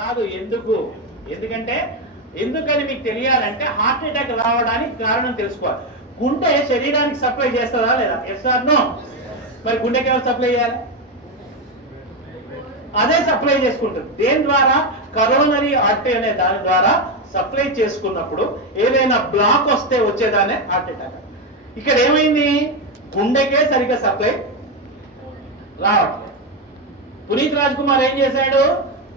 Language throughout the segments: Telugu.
కాదు. ఎందుకంటే ఎందుకని మీకు తెలియాలంటే హార్ట్ అటాక్ రావడానికి కారణం తెలుసుకోవాలి. గుండె శరీరానికి సప్లై చేస్తుందా లేదా? Yes or no? మరి గుండెకి ఎవరు సప్లై చేయాలి? అదే సప్లై చేసుకుంటుంది. దేని ద్వారా? కరోనరీ ఆర్టరీ అనే దాని ద్వారా సప్లై చేసుకున్నప్పుడు ఏదైనా బ్లాక్ వస్తే వచ్చేదానే హార్ట్ అటాక్. ఇక్కడ ఏమైంది? గుండెకే సరిగ్గా సప్లై రావట్లేదు. పునీత్ రాజ్ కుమార్ ఏం చేశాడు?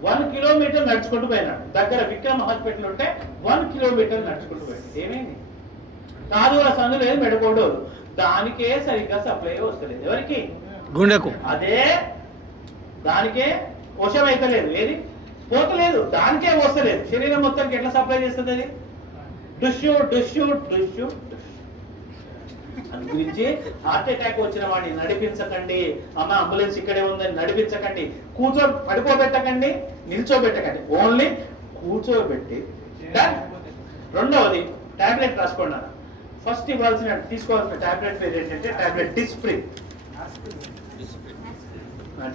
1 కిలోమీటర్ నడుచుకుంటూ పోయినాడు. దగ్గర విక్రమ్ హాస్పిటల్ ఉంటే 1 కిలోమీటర్ నడుచుకుంటూ పోయాడు. ఏమైంది? కాదుల సందు లేదు, మెడకోడోలు, దానికే సరిగ్గా సప్లై వస్తలేదు. ఎవరికి? గుండెకు. అదే దానికే వశం అయితే లేదు, ఏది పోతలేదు, దానికే వస్తలేదు. శరీరం మొత్తానికి ఎట్లా సప్లై చేస్తుంది అది? డుష్యూ డుష్యూ డుష్యూ. అందు గురించి హార్ట్ అటాక్ వచ్చిన వాడిని నడిపించకండి. అమ్మ అంబులెన్స్ ఇక్కడే ఉందని నడిపించకండి. పడుకోబెట్టకండి, నిల్చోబెట్టకండి, ఓన్లీ కూర్చోబెట్టి. రెండవది టాబ్లెట్ రాసుకోండి. ఫస్ట్ తీసుకోవాల్సిన టాబ్లెట్ పేరు ఏంటంటే tablet Disprin.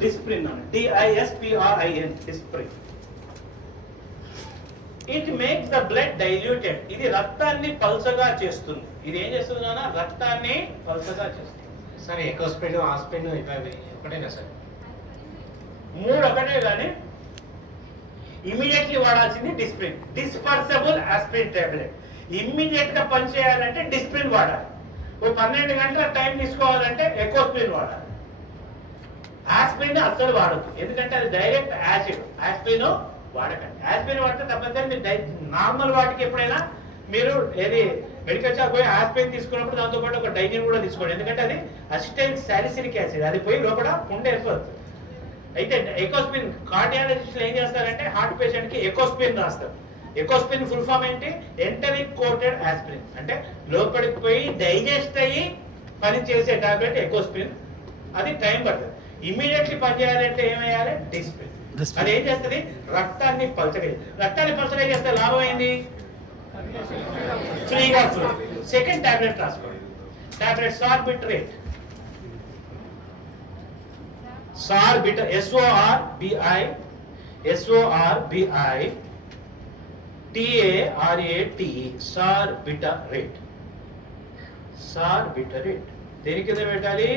Disprin, DISPRIN, Disprin. It makes the blood diluted. ఇది రక్తాన్ని పల్చగా చేస్తుంది. ఇది ఏం చేస్తుంది నాన్న? రక్తాన్ని పల్చగా చేస్తుంది. సరే, ఎకోస్ప్రిన్, ఆస్ప్రిన్ ఒకటేనా సార్? 3 ఒకటే, కానీ ఇమీడియట్లీ వాడాల్సింది Disprin. Dispersible aspirin tablet. Immediate గా పనిచేయాలంటే డిస్ప్రిన్ వాడాలి. 12 గంటల టైం తీసుకోవాలంటే ఎకోస్ప్రిన్ వాడాలి. ఆస్ప్రిన్ అస్సలు వాడద్దు, ఎందుకంటే అది డైరెక్ట్ యాసిడ్. ఆస్ప్రిన్ వాడకండి. ఆస్ప్రిన్ వాడితే తప్పనిసరి మీరు నార్మల్ వాటికి ఎప్పుడైనా మీరు ఏది మెడికల్ షాప్ పోయి ఆస్ప్రిన్ తీసుకున్నప్పుడు దాంతో పాటు ఒక డైజిన్ కూడా తీసుకోండి. ఎందుకంటే అది అసిటైల్ సాలిసిలిక్ యాసిడ్, అది పోయి లోపల పుండె వెళ్ళిపోతుంది. అయితే ఎకోస్ప్రిన్ కార్డియాలజిస్టులు ఏం చేస్తారంటే హార్ట్ పేషెంట్ కి ఎకోస్ప్రిన్ రాస్తారు. ఎకోస్ప్రిన్ ఫుల్ ఫామ్ ఏంటి? Enteric coated aspirin. అంటే లోపలికి పోయి డైజెస్ట్ అయ్యి పని చేసే టాబ్లెట్ ఎకోస్ప్రిన్. అది టైం పడుతుంది. ఇమీడియట్లీ పనిచేయాలంటే ఏమయ్యాలి? డిస్ప్రిన్. అది ఏం చేస్తుంది? రక్తాన్ని పల్చగా. రక్తాన్ని పల్చగా చేస్తే లాభం ఏంది? ఫ్రీగా ఫ్లో. సెకండ్ టాబ్లెట్ రాసుకోండి. టాబ్లెట్ సార్బిట్రేట్. సార్బిట్రేట్, SORBITARATE, సార్బిట్రేట్. సార్బిట్రేట్ దేని కింద పెట్టాలి?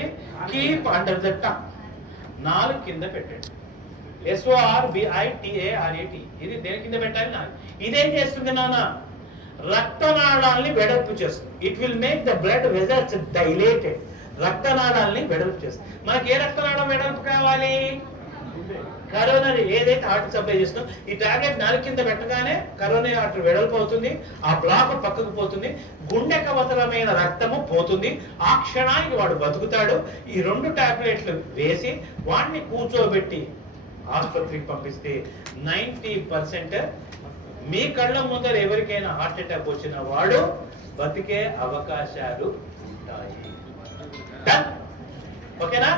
Keep under the tongue. 4 కింద పెట్టండి. SORBITARATE, ఇది దేని కింద పెట్టాలి? 4. ఇదేం చేస్తుంది నాన్న? రక్తనాళాల్ని వెడల్పు చేస్తుంది. It will make the blood vessels dilated. రక్తనాళాల్ని వెడల్పు చేస్తుంది. మనకి ఏ రక్తనాళం వెడల్పు కావాలి? కరోనరీ, ఏదైతే హార్ట్ సప్లై చేస్తుందో ఈ టాబ్లెట్ 4 కింద పెట్టగానే కరోనరీ ఆర్టరీ వెడల్పు అవుతుంది. ఆ బ్లాక్ పక్కకు పోతుంది. గుండెకు అవసరమైన రక్తము పోతుంది. ఆ క్షణానికి వాడు బతుకుతాడు. ఈ 2 టాబ్లెట్లు వేసి వాడిని కూర్చోబెట్టి ఆసుపత్రికి పంపిస్తే 90% మీ కళ్ళ ముందర ఎవరికైనా హార్ట్ అటాక్ వచ్చిన వాడు బతికే అవకాశాలు ఉంటాయి. ఓకేనా?